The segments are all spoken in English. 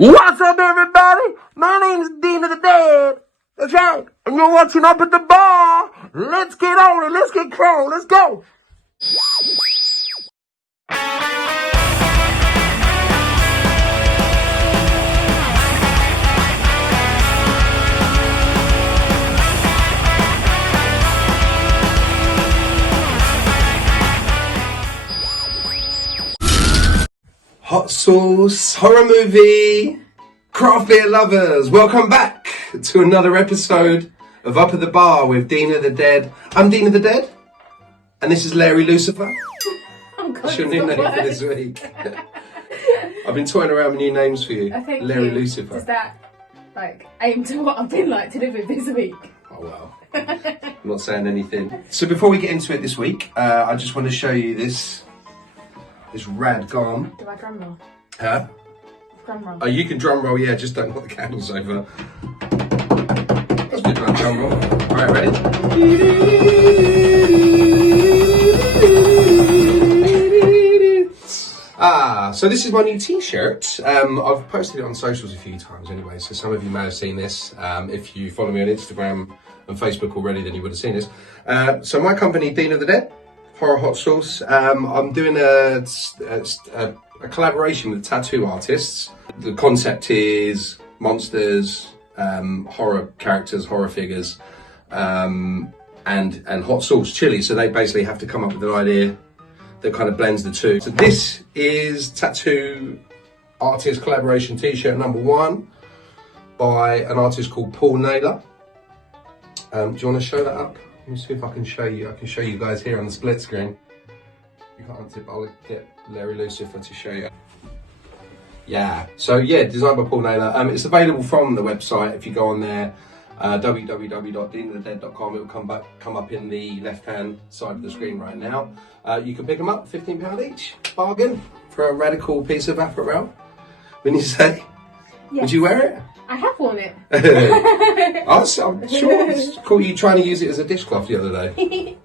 What's up, everybody? My name is Dean of the Dead. That's right. And you're watching Up at the Bar. Let's get on it. Let's get crawling. Let's go. Hot sauce, horror movie, craft beer lovers, welcome back to another episode of Up at the Bar with Dean of the Dead. I'm Dean of the Dead, and this is Larry Lucifer. That's your new name for this week. I've been toying around with new names for you. Larry Lucifer. Does that aim to what I've been like to live with this week? Oh well, I'm not saying anything. So before we get into it this week, I just want to show you this rad garm. Do I drum roll? Huh? Drum roll. Oh, you can drum roll, yeah, just don't put the candles over. That's good, man, drum roll. Alright, ready? So this is my new t-shirt. I've posted it on socials a few times anyway, so some of you may have seen this. If you follow me on Instagram and Facebook already, then you would have seen this. So my company, Dean of the Dead, Horror Hot Sauce. I'm doing a collaboration with tattoo artists. The concept is monsters, horror characters, horror figures, and hot sauce chili. So they basically have to come up with an idea that kind of blends the two. So this is tattoo artist collaboration t-shirt number 1 by an artist called Paul Naylor. Do you want to show that up? Let me see if I can show you. I can show you guys here on the split screen. You can't, but I'll get Larry Lucifer to show you. Yeah, so yeah, designed by Paul Naylor. It's available from the website. If you go on there, www.deanofthedead.com, it will come up in the left-hand side of the screen right now. You can pick them up, £15 each. Bargain for a radical piece of apparel. When you say, yes. Would you wear it? I have worn it. I'm sure it's cool. You trying to use it as a dishcloth the other day.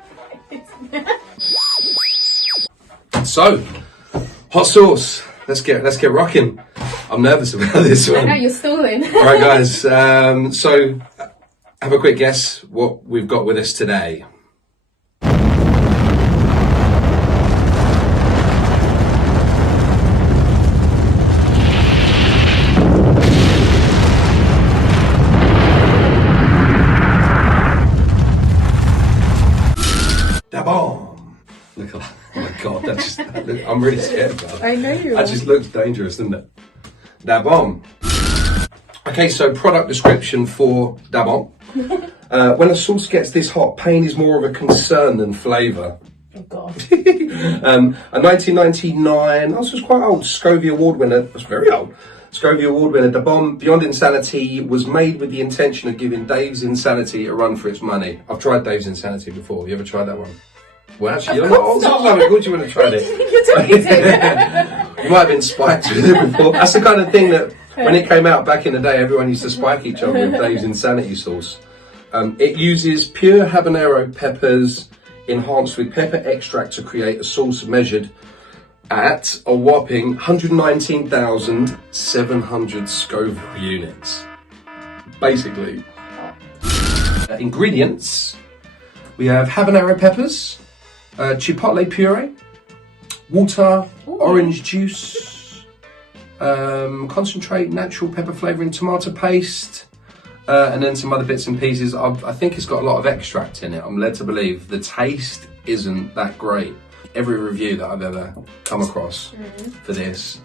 So, hot sauce. Let's get rocking. I'm nervous about this one. I know you're stalling. All right, guys. So, have a quick guess what we've got with us today. Look at that. Oh my god, I'm really scared about it. I know you are. That just looks dangerous, doesn't it? Da bomb. Okay, so product description for da bomb. When a sauce gets this hot, pain is more of a concern than flavour. Oh god. A 1999, this was quite old, Scovie Award winner, that's very old. Scovie Award winner, Da Bomb Beyond Insanity was made with the intention of giving Dave's Insanity a run for its money. I've tried Dave's Insanity before. Have you ever tried that one? Well, actually, you're not old. Of course you would have tried it. You're talking to. You might have been spiked with it before. That's the kind of thing that, when it came out back in the day, everyone used to spike each other with Dave's Insanity sauce. It uses pure habanero peppers enhanced with pepper extract to create a sauce measured at a whopping 119,700 Scoville units. Basically. Ingredients. We have habanero peppers, chipotle puree, water, orange juice, concentrate, natural pepper flavouring, tomato paste, and then some other bits and pieces. I think it's got a lot of extract in it. I'm led to believe the taste isn't that great. Every review that I've ever come across for this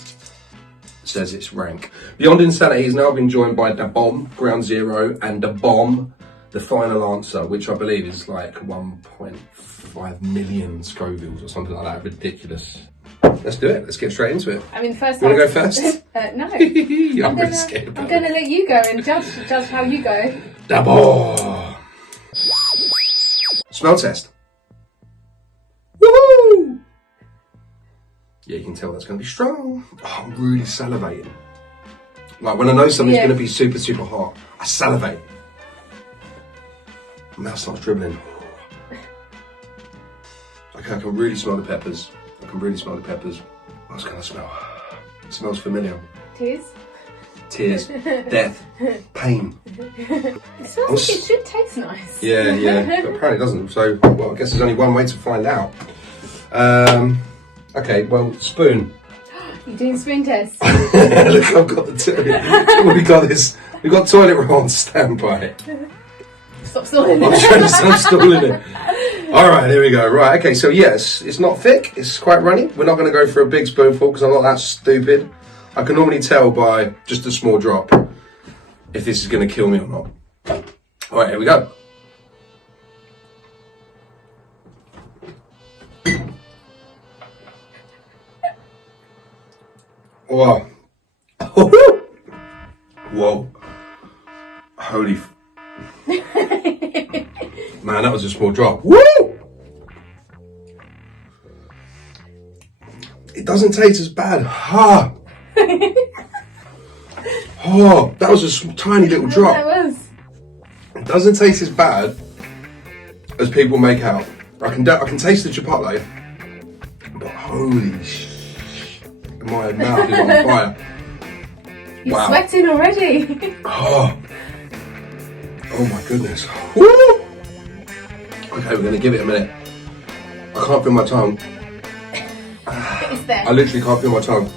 says it's rank. Beyond Insanity has now been joined by Da Bomb, Ground Zero, and Da Bomb, The Final Answer, which I believe is like 1.5 million Scovilles or something like that. Ridiculous. Let's do it. Let's get straight into it. I mean, first. You want to go first? No. I'm really scared about I'm going to let you go and judge how you go. Da Bomb. Smell test. Woohoo! Yeah, you can tell that's going to be strong. Oh, I'm really salivating. Like when I know something's going to be super, super hot, I salivate. My mouth starts dribbling. Okay, I can really smell the peppers. What's going to smell? It smells familiar. Cheers. tears, death, pain. It smells like it should taste nice. Yeah, but apparently it doesn't. So, well, I guess there's only one way to find out. Okay, well, spoon. You're doing spoon test. Look, I've got the we got this. We got toilet roll on standby. Stop stalling I'm it. trying to stop stalling it. All right, here we go. Right, okay. So yes, it's not thick. It's quite runny. We're not going to go for a big spoonful because I'm not that stupid. I can normally tell by just a small drop if this is going to kill me or not. All right, here we go. Wow. Whoa. Holy. Man, that was a small drop. Woo! It doesn't taste as bad. Ha! Oh, that was a tiny little drop. That was. It doesn't taste as bad as people make out. I can taste the chipotle, but holy shit, my mouth is on fire. You're sweating already. Oh my goodness. Woo! Okay, we're gonna give it a minute. I can't feel my tongue. It's there. I literally can't feel my tongue.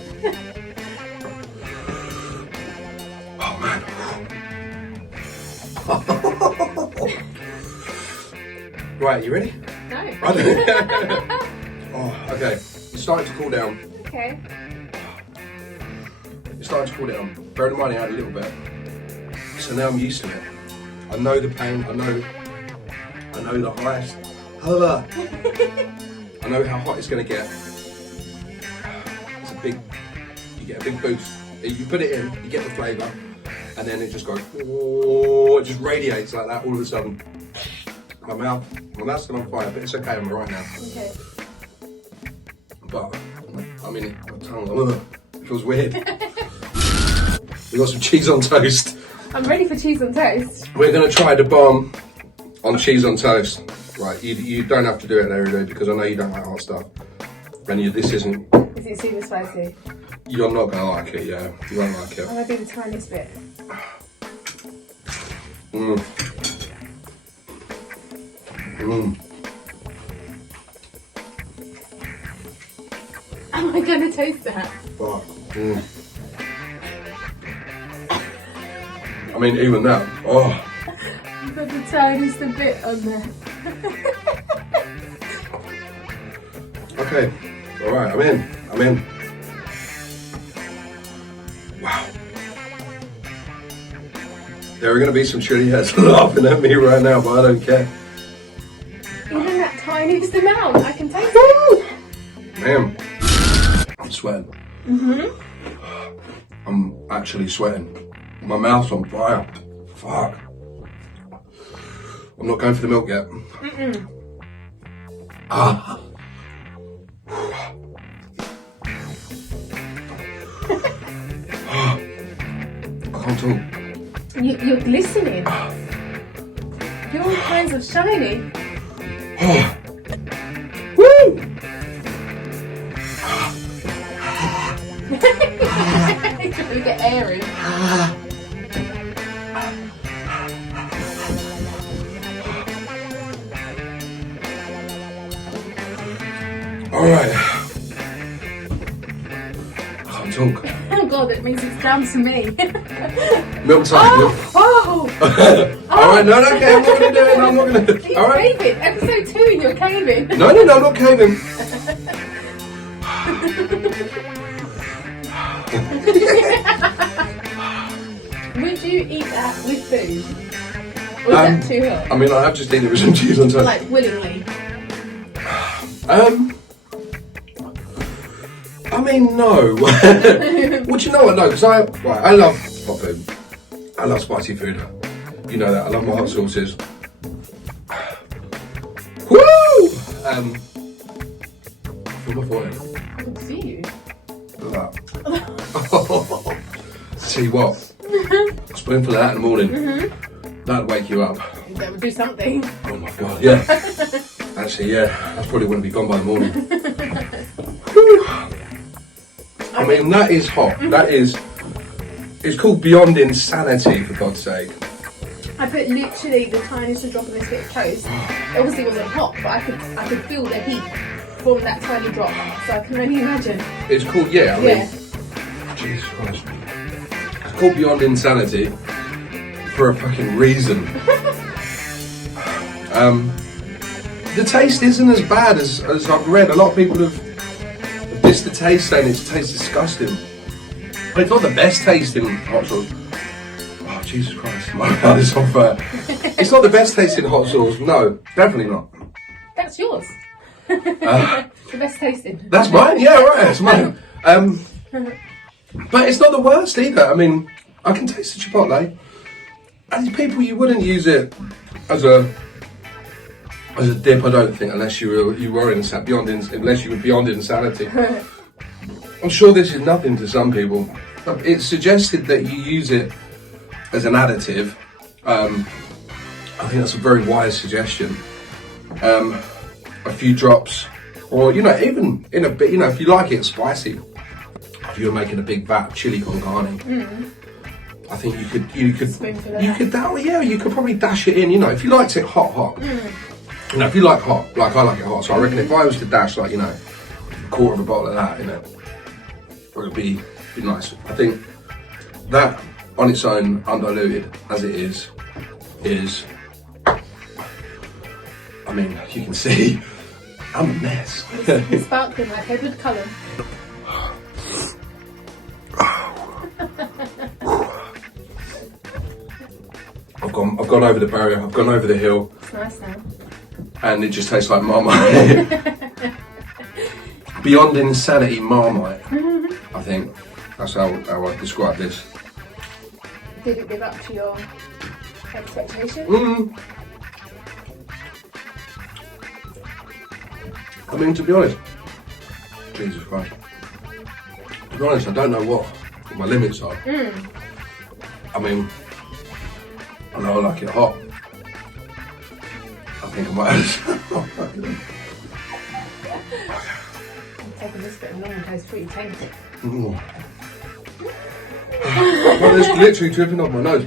Oh man. Right, you ready? No. Oh, okay. It's starting to cool down. Okay. It's starting to cool down. Bear in mind it out a little bit. So now I'm used to it. I know the pain. I know the highest. I know how hot it's going to get. You get a big boost. You put it in, you get the flavour, and then it just goes, oh, it just radiates like that all of a sudden. My mouth's still on fire, but it's okay, I'm right now. Okay. But, I mean, my tongue, it feels weird. We got some cheese on toast. I'm ready for cheese on toast. We're going to try the bomb on cheese on toast. Right, you don't have to do it every day because I know you don't like hot stuff. And this isn't... Is it super spicy? You're not going to like it, yeah. You won't like it. I'm going to do the tiniest bit. Am I going to taste that? Fuck. I mean, even that. Oh. You've got the tiniest bit on there. Okay. All right. I'm in. Wow. There are going to be some chili heads laughing at me right now, but I don't care. Even that tiniest amount, I can taste it. Man, I'm sweating. I'm actually sweating. My mouth's on fire. Fuck. I'm not going for the milk yet. Ah. I can't talk. You're glistening. Your hands are shiny. Woo! Trying to get air in. All right. I can't talk. Oh god, it means it's down to me. Milk time. Oh! All right, no, okay, I'm not going to do it. No, I'm not going to. You're All right. caving. Episode 2 and you're caving. No, I'm not caving. Would you eat that with food? Or is that too hot? I mean, I have just eaten it with some cheese on toast. Like, willingly? I mean, no. Well, do you know what? No, because I love hot food. I love spicy food. You know that. I love my hot sauces. Woo! I feel my forehead. I can see you. Look at that. See what? A spoonful of that in the morning. That'd wake you up. That would do something. Oh my god, yeah. Actually, yeah, that's probably going to be gone by the morning. I mean, that is hot. That is It's called Beyond Insanity, for God's sake. I put literally the tiniest drop of this bit of toast. It obviously wasn't hot, but I could feel the heat from that tiny drop. So I can only imagine. It's called, I mean, Jesus Christ. It's called Beyond Insanity for a fucking reason. The taste isn't as bad as I've read. A lot of people have dissed the taste, saying it tastes disgusting. But it's not the best tasting hot sauce. Oh, Jesus Christ, my God, it's on fire. It's not the best tasting hot sauce. No, definitely not. That's yours. The best tasting. That's mine, yeah, right, it's mine. But it's not the worst either. I mean, I can taste the chipotle. And people, you wouldn't use it as a dip, I don't think, unless you were unless you were beyond insanity. I'm sure this is nothing to some people. It's suggested that you use it as an additive. I think that's a very wise suggestion. A few drops, or even in a bit. If you like it spicy, if you were making a big vat of chili con carne, I think you could you could probably dash it in. If you liked it hot. If you like hot, like I like it hot, so I reckon if I was to dash a quarter of a bottle of that in it, it would be nice. I think that on its own, undiluted as it is, I mean, you can see, I'm a mess. It's sparkling like Edward Cullen. I've gone over the barrier, I've gone over the hill. It's nice now. And it just tastes like Marmite. Beyond Insanity Marmite. I think that's how I describe this. Did it live up to your expectations? I mean, to be honest, Jesus Christ. To be honest, I don't know what my limits are. I mean, I know I like it hot. I think I might have. I'm taking this bit of long and tastes pretty tainted. Well, it's literally dripping off my nose.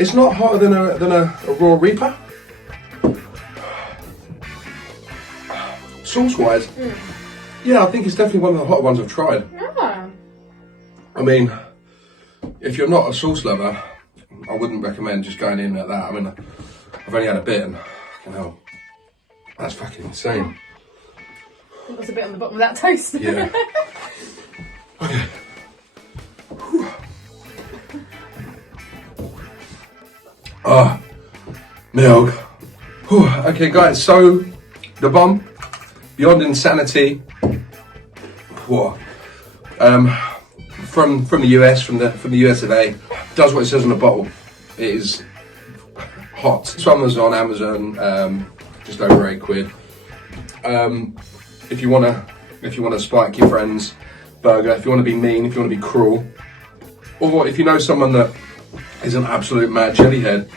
It's not hotter than a raw Reaper. Sauce-wise, yeah, I think it's definitely one of the hotter ones I've tried. Ah. I mean, if you're not a sauce lover, I wouldn't recommend just going in at that. I mean, I've only had a bit and, that's fucking insane. There was a bit on the bottom of that toast. Yeah. Okay. Milk. Whew. Okay, guys, so the bomb, Beyond Insanity. What? From the US, from the US of A, does what it says on the bottle. It is hot. This one was on Amazon, just over £8. If you wanna spike your friend's burger, if you wanna be mean, if you wanna be cruel, or if you know someone that is an absolute mad chili head,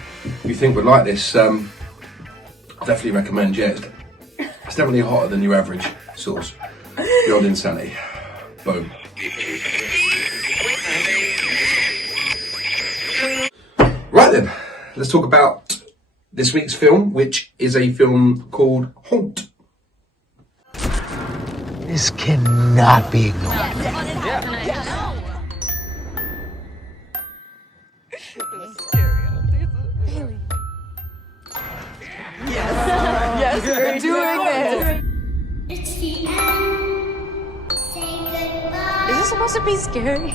you think would like this, definitely recommend. Yeah, it's definitely hotter than your average sauce. Beyond Insanity. Boom. Right then, let's talk about this week's film, which is a film called Haunt. This cannot be ignored. Yes, we're doing this. It's the end. Say goodbye. Is this supposed to be scary?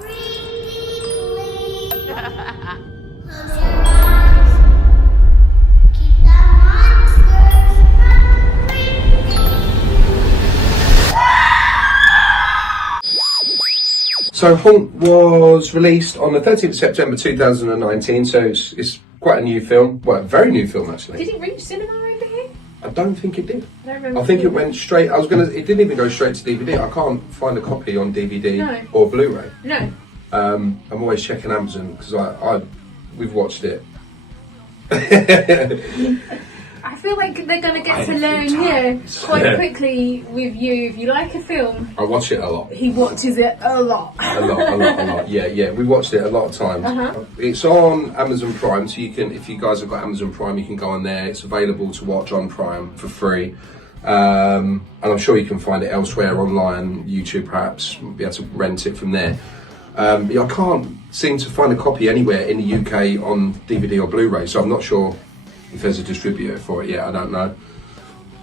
Breathe deeply. Close your eyes. Keep the monsters from breathing. So Haunt was released on the 13th of September 2019, so it's quite a new film. Well, a very new film actually. Did it reach cinema over here? I don't think it did. I don't remember. I think it went straight. It didn't even go straight to DVD. I can't find a copy on DVD No. or Blu-ray. No. I'm always checking Amazon because we've watched it. I I feel like they're gonna get Quite to a few learn times. quite Yeah. quickly with you. If you like a film, I watch it a lot. he watches it a lot. A lot. Yeah. We watched it a lot of times. It's on Amazon Prime, so you can, if you guys have got Amazon Prime, you can go on there. It's available to watch on Prime for free. And I'm sure you can find it elsewhere online, YouTube perhaps, be able to rent it from there. I can't seem to find a copy anywhere in the UK on DVD or Blu-ray, so I'm not sure if there's a distributor for it yet. I don't know.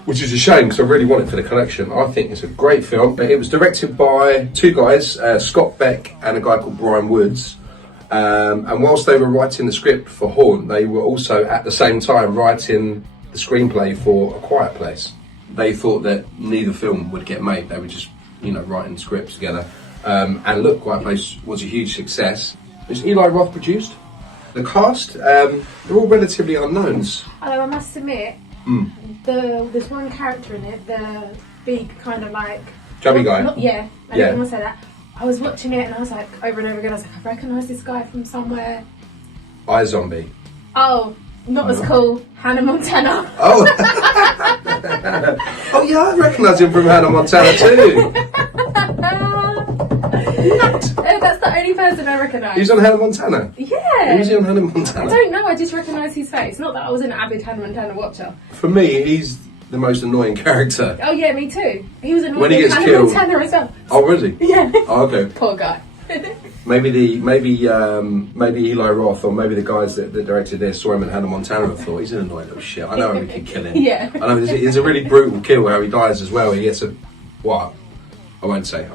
Which is a shame because I really want it for the collection. I think it's a great film. It was directed by two guys, Scott Beck and a guy called Brian Woods. And whilst they were writing the script for Haunt, they were also at the same time writing the screenplay for A Quiet Place. They thought that neither film would get made. They were just, writing scripts together. And look, Quiet Place was a huge success. It's Eli Roth produced. The cast, they're all relatively unknowns. Although I must admit, there's one character in it, the big kind of like Chubby guy. I Yeah. didn't want to say that. I was watching it and I was like, over and over again, I was like, I recognise this guy from somewhere. iZombie. Oh, not as cool. Hannah Montana. Oh. Oh yeah, I recognise him from Hannah Montana too. That's the only person I recognise. He's on Hannah Montana. Yeah. Who was he on Hannah I Montana? don't know, I just recognise his face. Not that I was an avid Hannah Montana watcher. For me, he's the most annoying character. Oh yeah, me too. He was annoying When he gets Hannah killed. Montana as well. Oh, really? Yeah. Oh, okay. Poor guy. Maybe Eli Roth or maybe the guys that directed this saw him in Hannah Montana and thought he's an annoying little shit. I know we could kill him. Yeah. I know it's a really brutal kill how he dies as well. He gets a what? I won't say.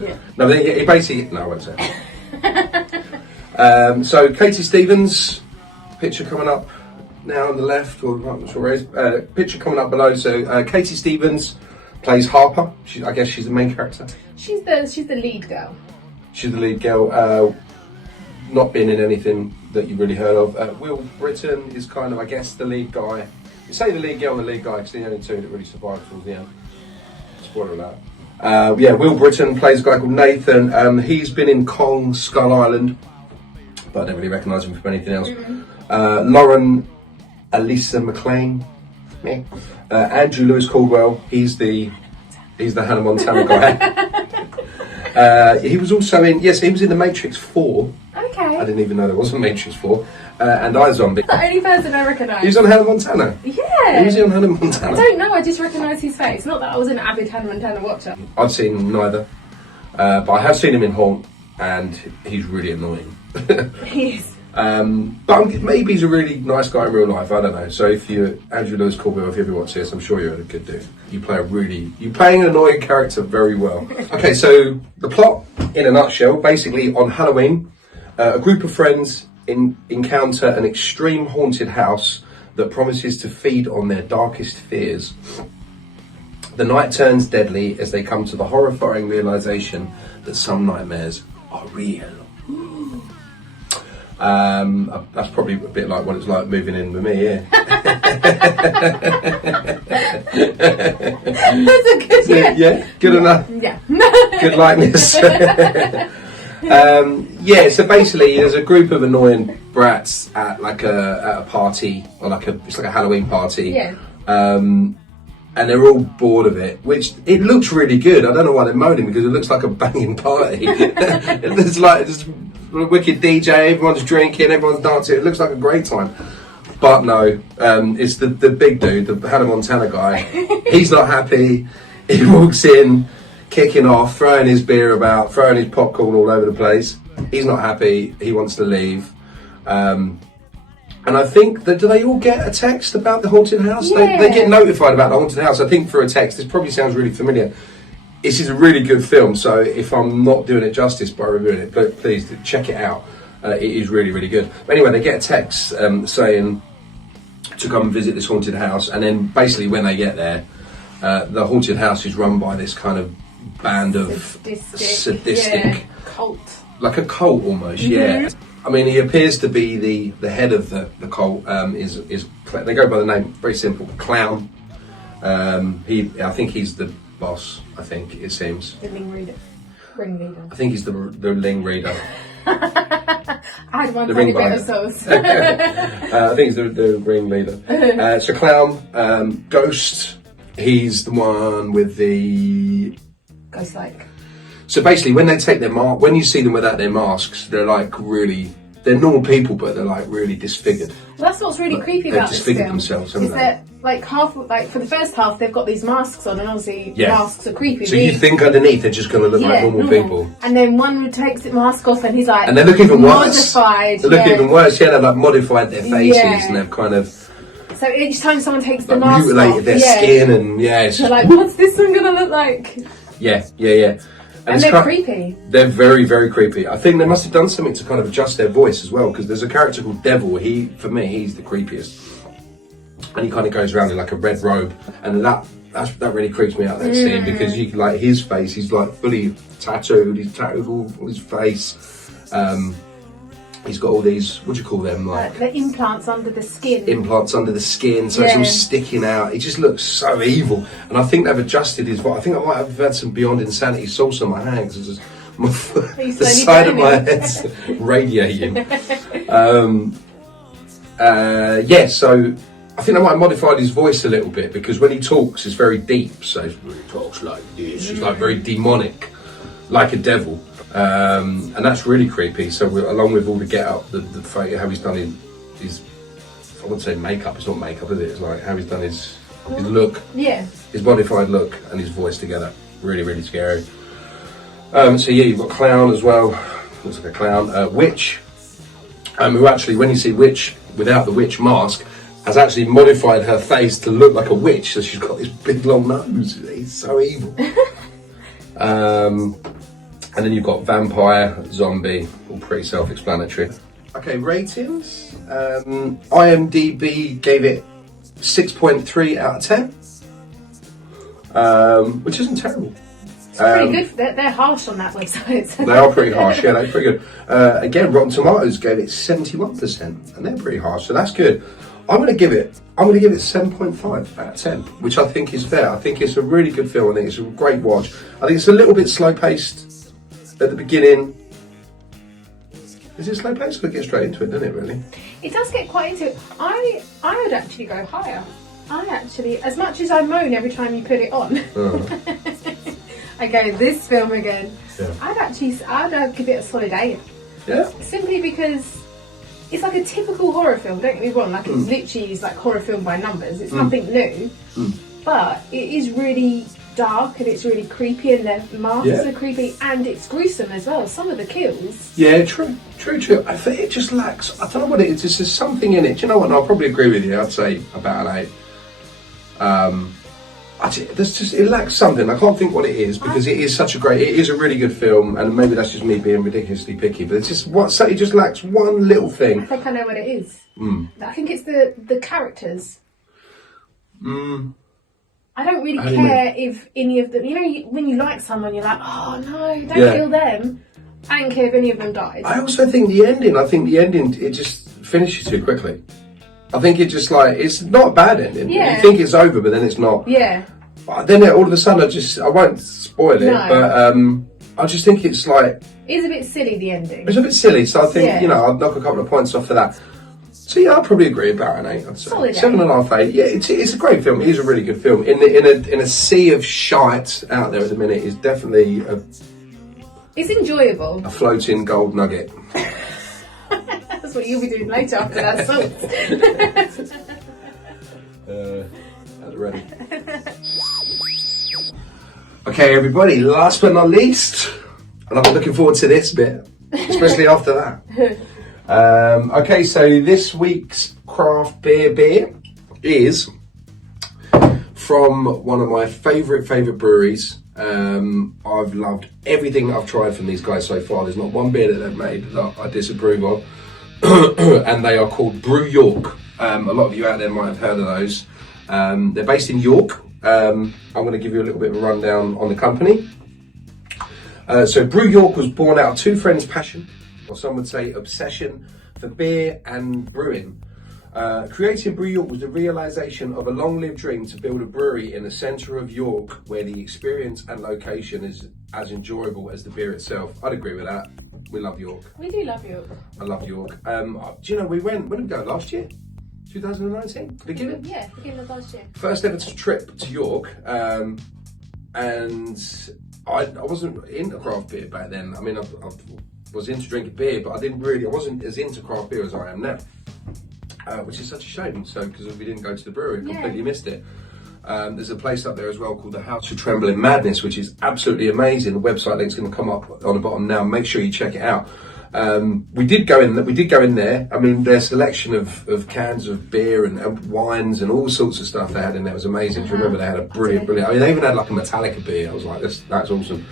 Yeah. No, but he basically no, I won't say. So Katie Stevens, picture coming up now on the left, or I'm not sure where it is. Picture coming up below. So Katie Stevens plays Harper. I guess she's the main character. She's the lead girl. She's the lead girl. Not been in anything that you really heard of. Will Britton is kind of, I guess, the lead guy. You say the lead girl and the lead guy because they're the only two that really survived towards the end. Spoiler alert. Will Britton plays a guy called Nathan. He's been in Kong, Skull Island, but I don't really recognise him from anything else. Lauren Elisa McLean. Andrew Lewis Caldwell. He's the Hannah Montana guy. He was also in The Matrix 4. Okay. I didn't even know there was a Matrix 4. And iZombie. The only person I recognise. He was on Hannah Montana. Yeah. Who was he on Hannah I Montana? don't know, I just recognise his face. Not that I was an avid Hannah Montana watcher. I've seen neither. But I have seen him in Haunt, and he's really annoying. He is. But maybe he's a really nice guy in real life. I don't know. So if you, Andrew Lewis Caldwell, if you ever watch this, I'm sure you're a good dude. You're playing an annoying character very well. Okay, so the plot in a nutshell, basically on Halloween, a group of friends encounter an extreme haunted house that promises to feed on their darkest fears. The night turns deadly as they come to the horrifying realization that some nightmares are real. That's probably a bit like what it's like moving in with me, yeah. That's a good Yeah, good enough. Yeah. Good likeness. So basically there's a group of annoying brats at a party, or it's like a Halloween party. Yeah. And they're all bored of it, which it looks really good. I don't know why they're moaning, because it looks like a banging party. There's just a wicked DJ, everyone's drinking, everyone's dancing. It looks like a great time. But no, it's the big dude, the Hannah Montana guy. He's not happy. He walks in, kicking off, throwing his beer about, throwing his popcorn all over the place. He's not happy. He wants to leave. And I think do they all get a text about the haunted house? Yeah. They get notified about the haunted house, I think, through a text. This probably sounds really familiar. This is a really good film, so if I'm not doing it justice by reviewing it, please check it out. It is really, really good. But anyway, they get a text saying to come and visit this haunted house, and then basically when they get there, the haunted house is run by this kind of band of sadistic cult. Like a cult almost, yeah. I mean, he appears to be the head of the cult. They go by the name, very simple, Clown. I think he's the boss. I think it seems. The ringleader. I think he's the ring reader. I had one The tiny ring bit of sauce. I think it's the ringleader. So clown, ghost. He's the one with the. Ghost like. So basically, when they take their mask, when you see them without their masks, they're like really. They're normal people, but they're like really disfigured. Well, that's what's really creepy They've about this disfigured film. themselves, Is haven't they? that like for the first half they've got these masks on, and obviously Yeah. masks are creepy. So you think underneath they're just going to look like normal people. And then one takes the mask off, and he's like, And they look even worse. modified. They look even worse. Yeah, they've like modified their faces and they've kind of So each time someone takes the like mask mutilated off, their skin and it's they're like, what's this one gonna look like? yeah. And it's they're creepy. They're very, very creepy. I think they must have done something to kind of adjust their voice as well, because there's a character called Devil. For me, he's the creepiest, and he kind of goes around in like a red robe, and that really creeps me out, that scene, because you can like his face. He's like fully tattooed. He's tattooed all his face. He's got all these, what do you call them? Like The implants under the skin. implants under the skin, so it's all sticking out. He just looks so evil, and I think they've adjusted his voice. I think I might have had some Beyond Insanity sauce on my hands. It's just the side of my head's radiating. So I think I might have modified his voice a little bit, because when he talks, it's very deep. So he talks like this. It's like very demonic, like a devil. And that's really creepy. So along with all the get up, the how he's done his I wouldn't say makeup, it's not makeup, is it? It's like how he's done his look, his modified look and his voice together. Really, really scary. So yeah, you've got clown as well. Looks like a clown. Witch, who actually, when you see witch without the witch mask, has actually modified her face to look like a witch. So she's got this big long nose. He's so evil. And then you've got vampire, zombie, all pretty self-explanatory. Okay, ratings. IMDb gave it 6.3 out of 10, which isn't terrible. It's pretty good. They're harsh on that website. They are pretty harsh, yeah, they're pretty good. Again, Rotten Tomatoes gave it 71%, and they're pretty harsh, so that's good. I'm going to give it 7.5 out of 10, which I think is fair. I think it's a really good film. I think it's a great watch. I think it's a little bit slow-paced at the beginning. Is it slow paced? It gets straight into it, doesn't it, really? It does get quite into it. I would actually go higher. As much as I moan every time you put it on, I go, this film again. Yeah. I'd give it a solid 8. Yeah. Simply because it's like a typical horror film, don't get me wrong, like it literally is like horror film by numbers. It's nothing new. But it is really dark and it's really creepy, and the masks are creepy, and it's gruesome as well. Some of the kills. Yeah, true. I think it just lacks. I don't know what it is. There's something in it. Do you know what? And I'll probably agree with you. I'd say about an 8. It lacks something. I can't think what it is, because it is a really good film, and maybe that's just me being ridiculously picky. But it's just it just lacks one little thing. I think I know what it is. I think it's the characters. I don't really care if any of them, when you like someone, you're like, oh no, don't kill them. I don't care if any of them died. I also think the ending, it just finishes too quickly. I think it just it's not a bad ending. Yeah. You think it's over, but then it's not. Yeah. But then all of a sudden, I won't spoil it, but I just think it's It's a bit silly, the ending. It's a bit silly, so I think, I'd knock a couple of points off for that. So yeah, I'll probably agree about an 8. I'd say. Solid 7.5, 8. Yeah, it's a great film. It is a really good film. In a sea of shite out there at the minute, is definitely it's enjoyable. a floating gold nugget. That's what you'll be doing later after that salt. At the ready. Okay, everybody. Last but not least, and I'm looking forward to this bit, especially after that. Okay, so this week's craft beer is from one of my favourite breweries. I've loved everything that I've tried from these guys so far. There's not one beer that they've made that I disapprove of. And they are called Brew York. A lot of you out there might have heard of those. They're based in York. I'm going to give you a little bit of a rundown on the company. So Brew York was born out of two friends' passion, or some would say obsession, for beer and brewing. Creating Brew York was the realisation of a long-lived dream to build a brewery in the centre of York, where the experience and location is as enjoyable as the beer itself. I'd agree with that. We love York. We do love York. I love York. Do you know, when did we go? Last year? 2019? Beginning? Yeah, beginning of last year. First ever trip to York, and I wasn't into craft beer back then. I mean, I was into drinking beer, but I wasn't as into craft beer as I am now, which is such a shame. So, because we didn't go to the brewery, completely missed it. There's a place up there as well called the House of Trembling Madness, which is absolutely amazing. The website link's going to come up on the bottom now. Make sure you check it out. We did go in there. I mean, their selection of cans of beer and wines and all sorts of stuff they had in there was amazing. Do you remember they had a brilliant? I mean, they even had like a Metallica beer. I was like, that's awesome.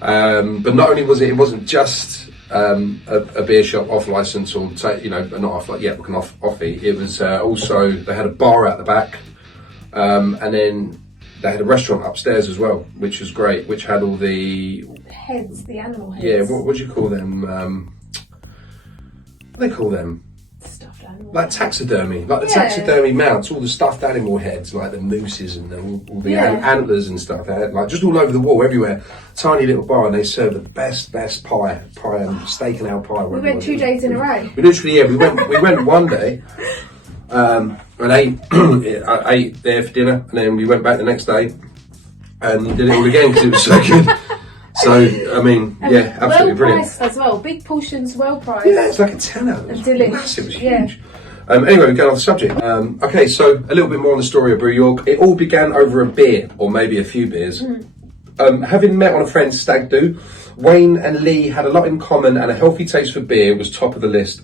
But not only it wasn't just a beer shop off license or not off offie. It was also they had a bar out the back, and then they had a restaurant upstairs as well, which was great. Which had all the heads, the animal heads. Yeah, what do you call them? What do they call them? Stuffed animal. Like taxidermy, like the taxidermy mounts, all the stuffed animal heads, like the mooses and all the antlers and stuff. They had like just all over the wall, everywhere. Tiny little bar, and they served the best pie and steak and ale pie. We went 2 days in a row. We literally, we went one day. And I ate there for dinner, and then we went back the next day and did it all again because it was so good. So, I mean, yeah, absolutely well brilliant. Priced as well, big portions, well priced. Yeah, it's like a tenner. It was delicious. massive, it was huge. Anyway, we're going off the subject. Okay, so a little bit more on the story of Brew York. It all began over a beer, or maybe a few beers. Having met on a friend's stag do, Wayne and Lee had a lot in common, and a healthy taste for beer was top of the list.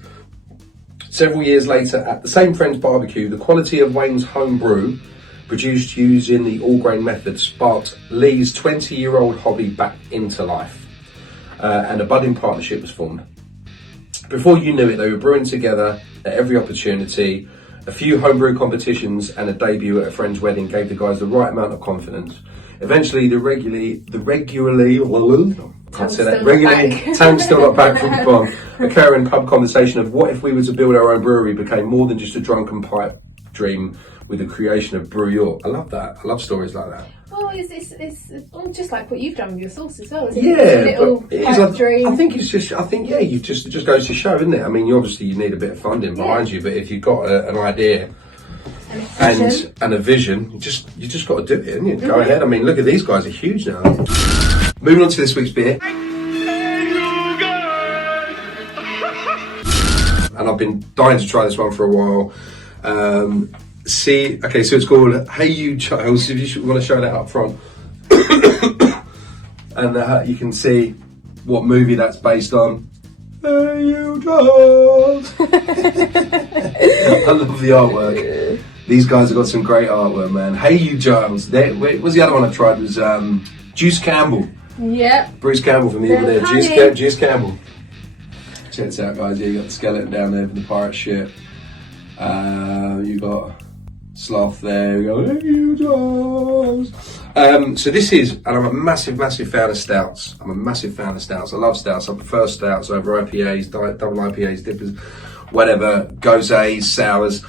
Several years later, at the same friend's barbecue, the quality of Wayne's home brew, produced using the all-grain method, sparked Lee's 20-year-old hobby back into life, and a budding partnership was formed. Before you knew it, they were brewing together at every opportunity. A few homebrew competitions and a debut at a friend's wedding gave the guys the right amount of confidence. Eventually, tongue's still not back from the bomb, occurring pub conversation of what if we were to build our own brewery became more than just a drunken pipe dream with the creation of Brew York. I love that. I love stories like that. Well, it's just like what you've done with your sauce as well, isn't it? I think it's just, it just goes to show, isn't it? I mean, you need a bit of funding behind you, but if you've got an idea and a vision, you just got to do it, haven't you? Go ahead. I mean, look at these guys, are huge now. Moving on to this week's beer. And I've been dying to try this one for a while. So it's called Hey You Gyles, if you want to show that up front. And you can see what movie that's based on. Hey You Gyles. I love the artwork. These guys have got some great artwork, man. Hey You Gyles. What's the other one I tried? Was Juice Campbell. Yeah. Bruce Campbell from the Evil Dead. Juice Campbell. Check this out, guys. Yeah, you got the skeleton down there for the pirate ship. You got Sloth there. You go, Hey You Gyles. So this is, and I'm a massive fan of stouts. I love stouts. I prefer stouts over IPAs, double IPAs, dippers, whatever, gosés, sours.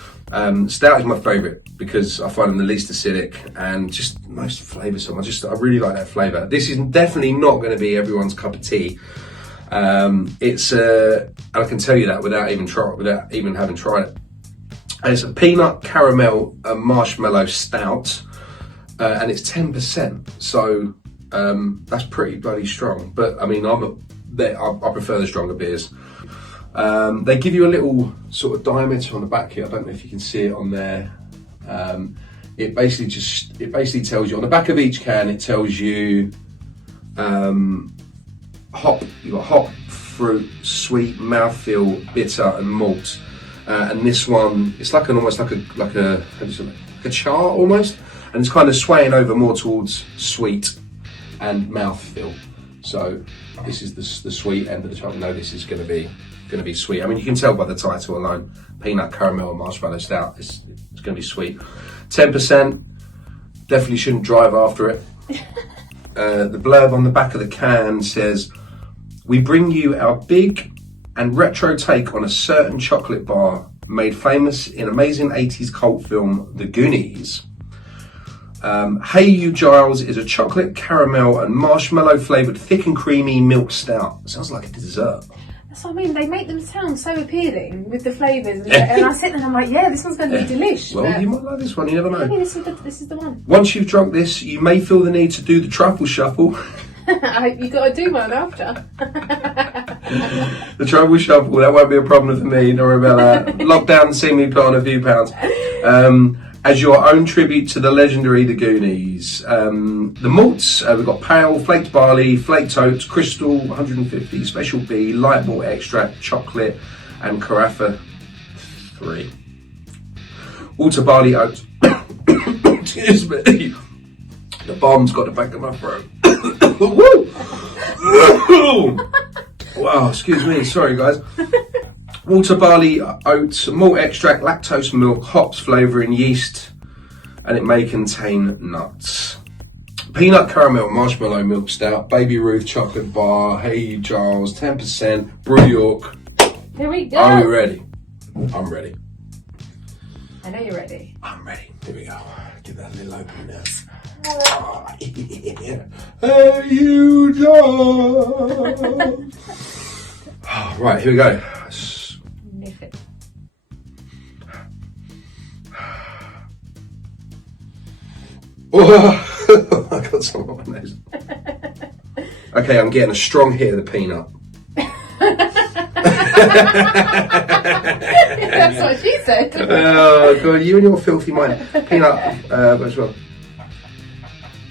Stout is my favourite because I find them the least acidic and just most flavoursome. I really like that flavour. This is definitely not going to be everyone's cup of tea. And I can tell you that without even having tried it. And it's a peanut caramel marshmallow stout, and it's 10%. So that's pretty bloody strong. But I mean, I prefer the stronger beers. They give you a little sort of diameter on the back here. I don't know if you can see it on there. It basically tells you on the back of each can. It tells you hop. You've got hop, fruit, sweet, mouthfeel, bitter, and malt. And this one, it's like almost like a chart almost, and it's kind of swaying over more towards sweet and mouthfeel. So this is the sweet end of the chart. No, this is going to be sweet. I mean, you can tell by the title alone, peanut caramel and marshmallow stout. It's going to be sweet. 10%. Definitely shouldn't drive after it. The blurb on the back of the can says, "We bring you our big and retro take on a certain chocolate bar made famous in amazing 80s cult film The Goonies. Hey You Gyles is a chocolate, caramel and marshmallow flavoured thick and creamy milk stout. Sounds like a dessert. That's what I mean. They make them sound so appealing with the flavours, and I sit there and I'm like, yeah, this one's going to be delish. Well, you might like this one. You never know. Maybe this is the one. Once you've drunk this, you may feel the need to do the truffle shuffle. You got to do one after. The truffle shuffle, that won't be a problem for me. Don't worry about that. Lock down and see me put on a few pounds. As your own tribute to the legendary The Goonies. The malts, we've got pale, flaked barley, flaked oats, crystal, 150, special B, light malt extract, chocolate, and carafa 3. Water, barley, oats. Excuse me. The bomb's got the back of my throat. Woo! Wow, excuse me, sorry guys. Water, barley, oats, malt extract, lactose milk, hops, flavouring, yeast, and it may contain nuts. Peanut caramel marshmallow milk stout, Baby Ruth chocolate bar, Hey You Gyles, 10%, Brew York. Here we go. Are we ready? I'm ready. I know you're ready. I'm ready. Here we go. Give that a little open there. Yeah. Hey You Gyles. Right, here we go. Sniff it. Oh, I got some on my nose. Okay, I'm getting a strong hit of the peanut. That's what she said. Oh god, you and your filthy mind. Peanut as well.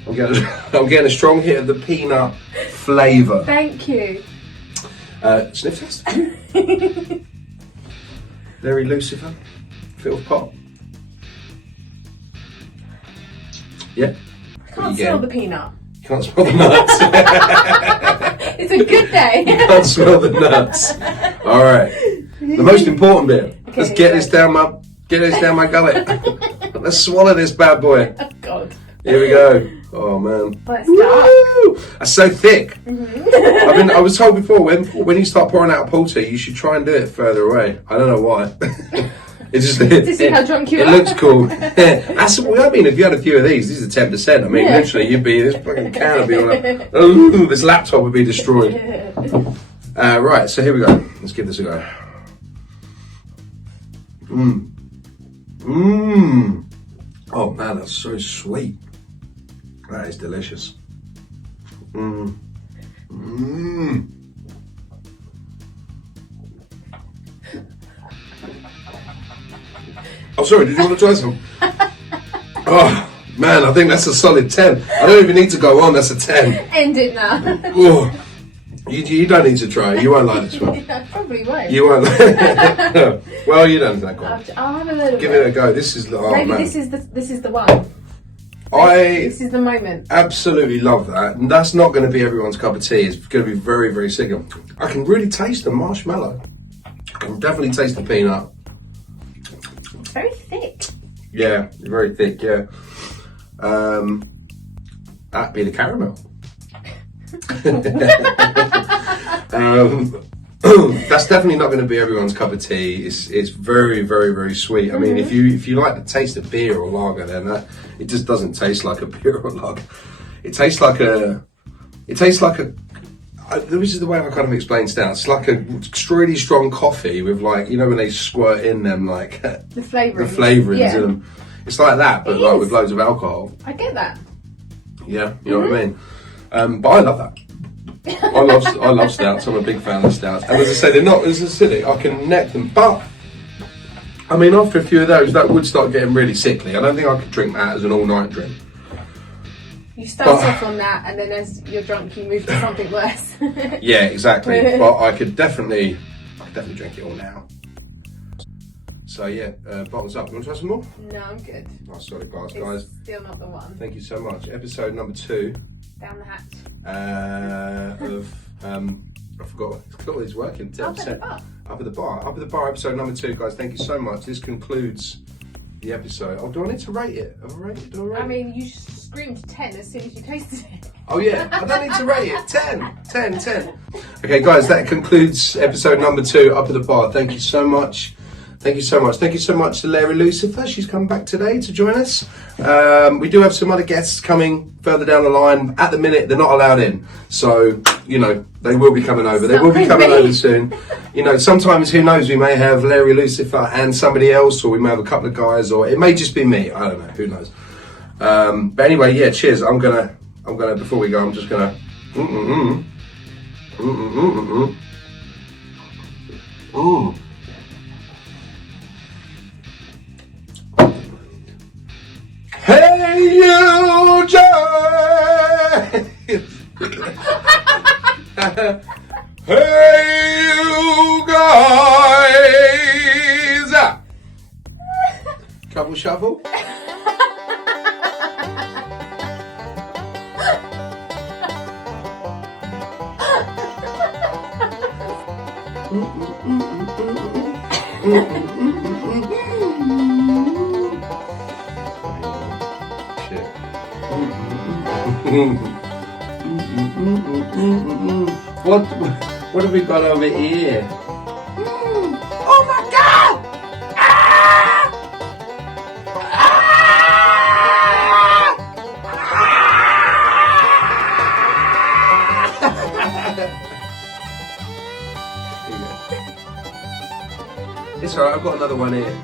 I'm getting a strong hit of the peanut flavour. Thank you. Sniff test. Very Lucifer. Filth pot. Yeah. Can't smell the peanut. You can't smell the nuts. It's a good day. You can't smell the nuts. All right. The most important bit. Okay, Let's get this down my gullet. Let's swallow this bad boy. Oh God. Here we go. Oh man. Well, it's dark. Woo! That's so thick. I was told before when you start pouring out a porter, you should try and do it further away. I don't know why. It's just To see how drunk you it are. looks cool. That's what I mean. If you had a few of these are 10%. I mean, literally, you'd be this fucking can would be on this laptop would be destroyed. Right. So here we go. Let's give this a go. Oh man, that's so sweet. That is delicious. Oh, sorry, did you want to try some? Oh, man, I think that's a solid 10. I don't even need to go on, that's a 10. End it now. Oh, you don't need to try it. You won't like this one. I probably won't. You won't like it. Well, you don't think that. I'll have a little Give bit. it a go. This is, oh Maybe man. this is the one. This is the moment. Absolutely love that. And that's not going to be everyone's cup of tea. It's going to be very, very sick. I can really taste the marshmallow. I can definitely taste the peanut. It's very thick. Yeah, very thick, yeah. That'd be the caramel. That's definitely not going to be everyone's cup of tea. It's very, very, very sweet. I mean, if you like the taste of beer or lager, then it just doesn't taste like a beer or lager. It tastes like a. This is the way I kind of explain stouts. It's like a really strong coffee with when they squirt in them The flavourings. the flavourings Yeah. in them. It's like that, but It is. with loads of alcohol. I get that. Yeah, you know what I mean. But I love that. I love stouts. I'm a big fan of stouts, and as I say, they're not as acidic. I can neck them, but I mean, after a few of those, that would start getting really sickly. I don't think I could drink that as an all-night drink. You start off on that, and then as you're drunk, you move to something worse. Yeah, exactly. But I could definitely drink it all now. So yeah, bottoms up. You want to try some more? No, I'm good. Nice solid glass, It's guys. still not the one. Thank you so much. Episode number 2 Down the hatch. of I forgot what it's working. 10%. Up at the bar. Up at the bar. Episode number 2, guys. Thank you so much. This concludes the episode. Oh, do I need to rate it? Have I rated it? Do I rate I it? mean, you screamed 10 as soon as you tasted it. Oh yeah, I don't need to rate it. 10. Okay, guys, that concludes episode number 2, Up at the Bar. Thank you so much Thank you so much. Thank you so much to Larry Lucifer. She's come back today to join us. We do have some other guests coming further down the line. At the minute, they're not allowed in. So, you know, they will be coming over. They will be coming over soon. You know, sometimes, who knows, we may have Larry Lucifer and somebody else, or we may have a couple of guys, or it may just be me. I don't know. Who knows? But anyway, yeah, cheers. I'm gonna, before we go, I'm just gonna, Hey, you, Gyles! Hey, you guys! Trouble shuffle? What have we got over here? Oh my God! Ah! Ah! It's alright, I've got another one here.